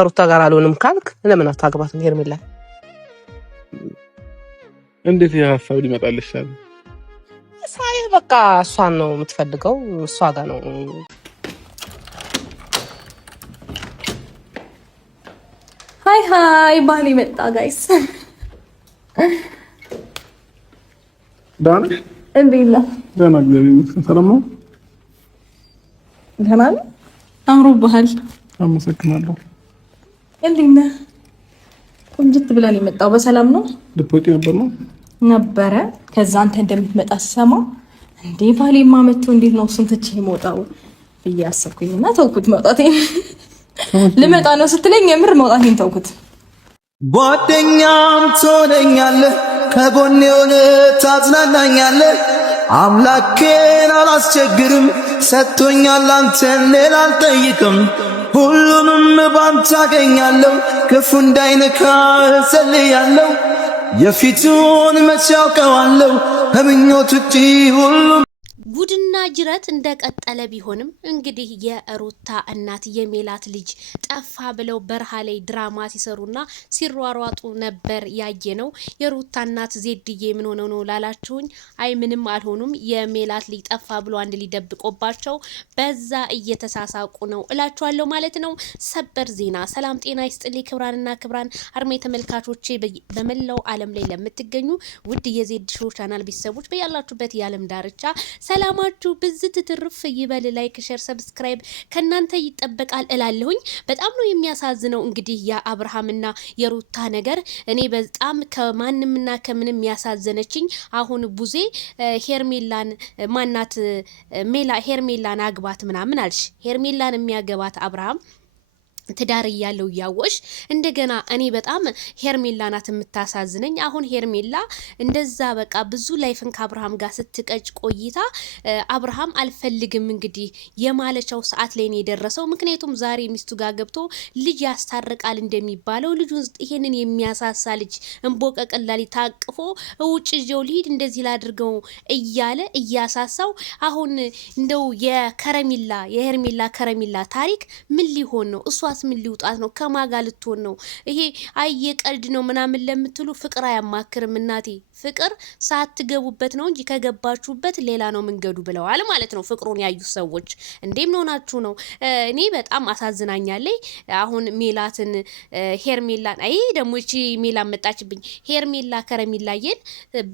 ከሩታ ጋር አልሆንም ካልክ ለምን አታግባትም ሄርሜላ? እንዴት የሀሳብ ሊመጣልሻል? ሳይ በቃ እሷን ነው የምትፈልገው፣ እሷ ጋር ነው። ሃይ ባሌ መጣ ጋይስ። ዳን እንዴት ነህ? ደህና እግዚአብሔር ይመስገን። ሰላም ነው? ደህና ነህ? አምሮብሃል። አመሰግናለሁ። እንዴት ነህ? ቆንጅት ብለን የመጣው በሰላም ነው? ልትወጪ ነበረ። ከዛ አንተ እንደምትመጣ ስሰማ እንዴ ባሌማ መጥቶ እንዴት ነው እሱን ትቼ የምወጣው ብዬ አሰብኩኝና ተውኩት መውጣቴን። ልመጣ ነው ስትለኝ የምር መውጣቴን ተውኩት። ጓደኛም ትሆነኛለህ፣ ከጎኔ ሆነ ታዝናናኛለህ። አምላኬን አላስቸግርም፣ ሰጥቶኛል አንተን ሌላ አልጠይቅም። ሁሉንም ባንተ አገኛለሁ፣ ክፉ እንዳይነካ እጸልያለሁ። የፊቱን መቼ አውቀዋለሁ፣ ከምኞት ውጪ ሁሉም ጉድና ጅረት እንደቀጠለ ቢሆንም እንግዲህ የሩታ እናት የሜላት ልጅ ጠፋ ብለው በረሃ ላይ ድራማ ሲሰሩና ሲሯሯጡ ነበር ያየነው። የሩታ እናት ዜድዬ ምን ሆነው ነው ላላችሁኝ፣ አይ ምንም አልሆኑም። የሜላት ልጅ ጠፋ ብሎ አንድ ሊደብቆባቸው በዛ እየተሳሳቁ ነው እላችኋለሁ ማለት ነው። ሰበር ዜና። ሰላም ጤና ይስጥልኝ ክብራንና ክብራን አርሜ ተመልካቾቼ፣ በመላው ዓለም ላይ ለምትገኙ ውድ የዜድ ሾው ቻናል ቤተሰቦች በያላችሁበት የዓለም ዳርቻ ሰላማችሁ ብዝት ትርፍ ይበል። ላይክ ሼር ሰብስክራይብ ከናንተ ይጠበቃል እላለሁኝ። በጣም ነው የሚያሳዝነው እንግዲህ የአብርሃምና የሩታ ነገር። እኔ በጣም ከማንምና ከምንም ያሳዘነችኝ አሁን ቡዜ ሄርሜላን ማናት ሄርሜላን አግባት ምናምን አልሽ። ሄርሜላን የሚያገባት አብርሃም ትዳር እያለው ያወሽ እንደገና እኔ በጣም ሄርሜላ ናት የምታሳዝነኝ። አሁን ሄርሜላ እንደዛ በቃ ብዙ ላይፍን ከአብርሃም ጋር ስትቀጭ ቆይታ አብርሃም አልፈልግም እንግዲህ የማለቻው ሰዓት ላይ ነው የደረሰው። ምክንያቱም ዛሬ ሚስቱ ጋር ገብቶ ልጅ ያስታርቃል እንደሚባለው ልጁን ይሄንን የሚያሳሳ ልጅ እንቦቀቀላሊ ታቅፎ ውጭ ይዤው ልሂድ እንደዚህ ላድርገው እያለ እያሳሳው አሁን እንደው የሄርሜላ ከረሚላ ታሪክ ምን ሊሆን ነው? እሷ ምን ሊውጣት ነው? ከማጋ ልትሆን ነው? ይሄ ቀልድ ነው ምናምን ለምትሉ ፍቅር አያማክርም እናቴ። ፍቅር ሳትገቡበት ነው እንጂ ከገባችሁበት ሌላ ነው መንገዱ ብለዋል ማለት ነው ፍቅሩን ያዩ ሰዎች። እንዴም ሆናችሁ ነው? እኔ በጣም አሳዝናኛለች። አሁን ሜላትን ሄርሜላን ደግሞ እቺ ሜላን መጣችብኝ። ሄርሜላ ከረሚላየን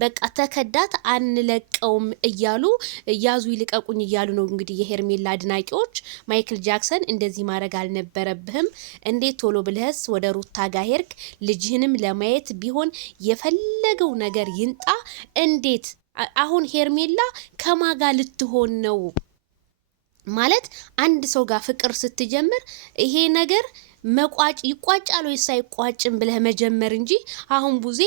በቃ ተከዳት አንለቀውም እያሉ ያዙ ይልቀቁኝ እያሉ ነው እንግዲህ የሄርሜላ አድናቂዎች። ማይክል ጃክሰን እንደዚህ ማድረግ አልነበረብህም። እንዴት ቶሎ ብለህስ ወደ ሩታ ጋር ሄድክ? ልጅህንም ለማየት ቢሆን የፈለገው ነገር ይንጣ። እንዴት አሁን ሄርሜላ ከማጋ ልትሆን ነው ማለት? አንድ ሰው ጋር ፍቅር ስትጀምር ይሄ ነገር ይቋጫል ወይስ አይቋጭም ብለህ መጀመር እንጂ አሁን ቡዜ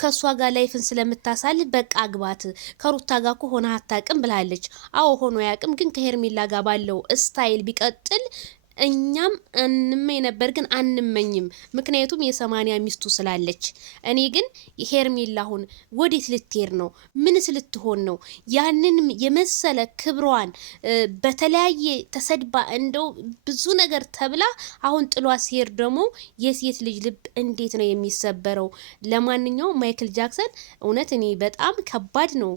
ከሷ ጋር ላይፍን ስለምታሳልፍ በቃ አግባት ከሩታ ጋር ሆነ አታውቅም ብላለች። አዎ ሆኖ ያውቅም፣ ግን ከሄርሜላ ጋር ባለው ስታይል ቢቀጥል እኛም እንመኝ ነበር፣ ግን አንመኝም። ምክንያቱም የ80 ሚስቱ ስላለች። እኔ ግን ሄርሜላ አሁን ወዴት ልትሄድ ነው? ምንስ ልትሆን ነው? ያንን የመሰለ ክብሯን በተለያየ ተሰድባ እንደው ብዙ ነገር ተብላ አሁን ጥሏ ሲሄድ ደግሞ የሴት ልጅ ልብ እንዴት ነው የሚሰበረው? ለማንኛውም ማይክል ጃክሰን እውነት እኔ በጣም ከባድ ነው።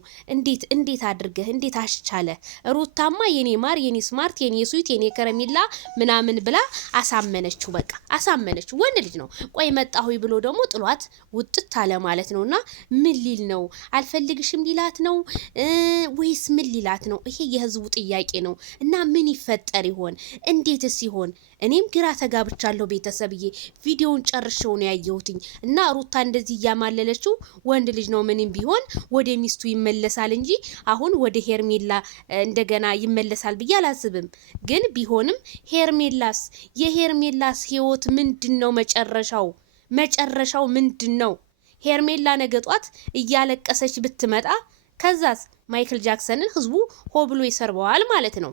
እንዴት አድርገህ እንዴት አስቻለ? ሩታማ የኔ ማር የኔ ስማርት የኔ ስዊት የኔ ከረሜላ ምናምን ብላ አሳመነችው። በቃ አሳመነችው። ወንድ ልጅ ነው። ቆይ መጣሁ ብሎ ደግሞ ጥሏት ውጥት አለ ማለት ነውና ምን ሊል ነው? አልፈልግሽም ሊላት ነው ወይስ ምን ሊላት ነው? ይሄ የህዝቡ ጥያቄ ነው። እና ምን ይፈጠር ይሆን? እንዴትስ ይሆን? እኔም ግራ ተጋብቻለሁ ቤተሰብዬ። ቪዲዮውን ጨርሼው ነው ያየሁትኝ። እና ሩታ እንደዚህ እያማለለችው ወንድ ልጅ ነው ምንም ቢሆን ወደ ሚስቱ ይመለሳል እንጂ አሁን ወደ ሄርሜላ እንደገና ይመለሳል ብዬ አላስብም። ግን ቢሆንም የሄርሜላስ ህይወት ምንድነው? መጨረሻው ምንድነው? ሄርሜላ ነገጧት እያለቀሰች ብትመጣ ከዛስ ማይክል ጃክሰንን ህዝቡ ሆ ብሎ ይሰርበዋል ማለት ነው።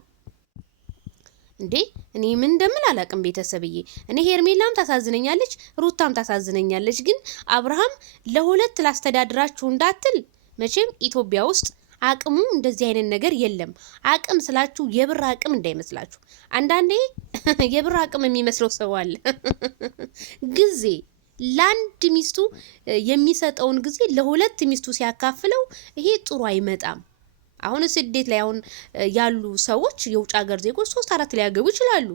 እንዴ እኔ ምን እንደምን አላቅም ቤተሰብዬ። እኔ ሄርሜላም ታሳዝነኛለች፣ ሩታም ታሳዝነኛለች። ግን አብርሃም ለሁለት ላስተዳድራችሁ እንዳትል መቼም ኢትዮጵያ ውስጥ አቅሙ እንደዚህ አይነት ነገር የለም። አቅም ስላችሁ የብር አቅም እንዳይመስላችሁ። አንዳንዴ የብር አቅም የሚመስለው ሰው አለ። ጊዜ ለአንድ ሚስቱ የሚሰጠውን ጊዜ ለሁለት ሚስቱ ሲያካፍለው ይሄ ጥሩ አይመጣም። አሁን ስደት ላይ አሁን ያሉ ሰዎች የውጭ ሀገር ዜጎች 3-4 ሊያገቡ ይችላሉ።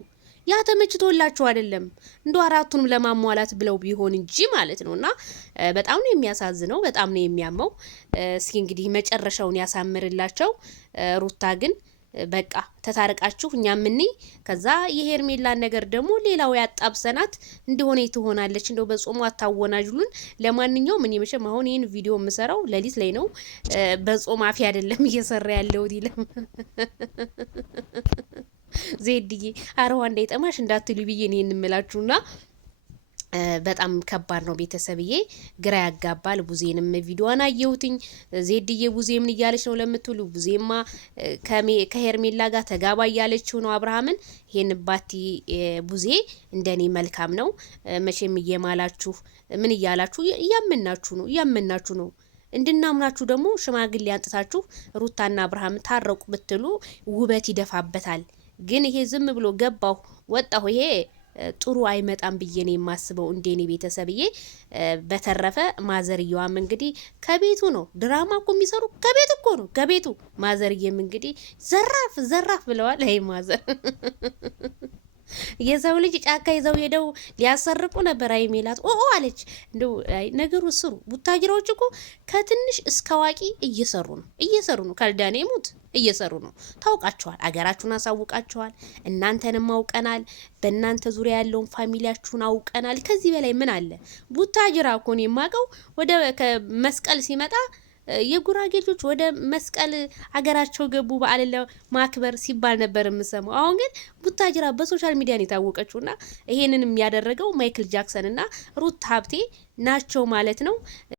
ያ ተመችቶላችሁ አይደለም እንዶ አራቱንም ለማሟላት ብለው ቢሆን እንጂ ማለት ነውና በጣም ነው የሚያሳዝነው፣ በጣም ነው የሚያመው። እስኪ እንግዲህ መጨረሻውን ያሳምርላቸው። ሩታ ግን በቃ ተታረቃችሁ እኛ ምን ከዛ የሄርሜላን ነገር ደግሞ ሌላው ያጣብሰናት እንደሆነ ትሆናለች። እንደው በጾሙ አታወናጅሉን። ለማንኛውም እኔ መቼም አሁን ይሄን ቪዲዮ የምሰራው ሌሊት ላይ ነው። በጾም አፊ አይደለም እየሰራ ያለው ዲለም ዜድዬ አረዋ እንዳይጠማሽ እንዳትሉ ብዬ ነው እንምላችሁና በጣም ከባድ ነው ቤተሰብዬ፣ ግራ ያጋባል። ቡዜንም ቪዲዮዋን አየሁትኝ። ዜድዬ ቡዜ ምን እያለች ነው ለምትሉ ቡዜማ ከሄርሜላ ጋር ተጋባ እያለችው ነው አብርሃምን። ይሄን ባቲ ቡዜ እንደኔ መልካም ነው። መቼም እየማላችሁ ምን እያላችሁ እያመናችሁ ነው እንድናምናችሁ ደግሞ ሽማግሌ አንጥታችሁ ሩታና አብርሃም ታረቁ ብትሉ ውበት ይደፋበታል። ግን ይሄ ዝም ብሎ ገባሁ ወጣሁ ይሄ ጥሩ አይመጣም ብዬ ነው የማስበው እንደኔ ቤተሰብዬ። በተረፈ ማዘርየዋም እንግዲህ ከቤቱ ነው ድራማ እኮ የሚሰሩ ከቤቱ እኮ ነው ከቤቱ። ማዘርየም እንግዲህ ዘራፍ ብለዋል። አይ ማዘር የሰው ልጅ ጫካ ይዘው ሄደው ሊያሰርቁ ነበር። አይ ሜላት አለች። እንደው አይ ነገሩ ስሩ። ቡታጅራዎች እኮ ከትንሽ እስከ አዋቂ እየሰሩ ነው ካልዳኔ ሙት እየሰሩ ነው። ታውቃቸዋል፣ አገራችሁን አሳውቃቸዋል፣ እናንተንም አውቀናል፣ በእናንተ ዙሪያ ያለውን ፋሚሊያችሁን አውቀናል። ከዚህ በላይ ምን አለ? ቡታጅራ እኮ ነው የማውቀው። ወደ መስቀል ሲመጣ የጉራጌ ልጆች ወደ መስቀል አገራቸው ገቡ በዓል ለማክበር ሲባል ነበር የምሰማው። አሁን ግን ቡታጅራ በሶሻል ሚዲያ ነው የታወቀችውና ይሄንንም ያደረገው ማይክል ጃክሰን እና ሩት ሀብቴ ናቸው ማለት ነው።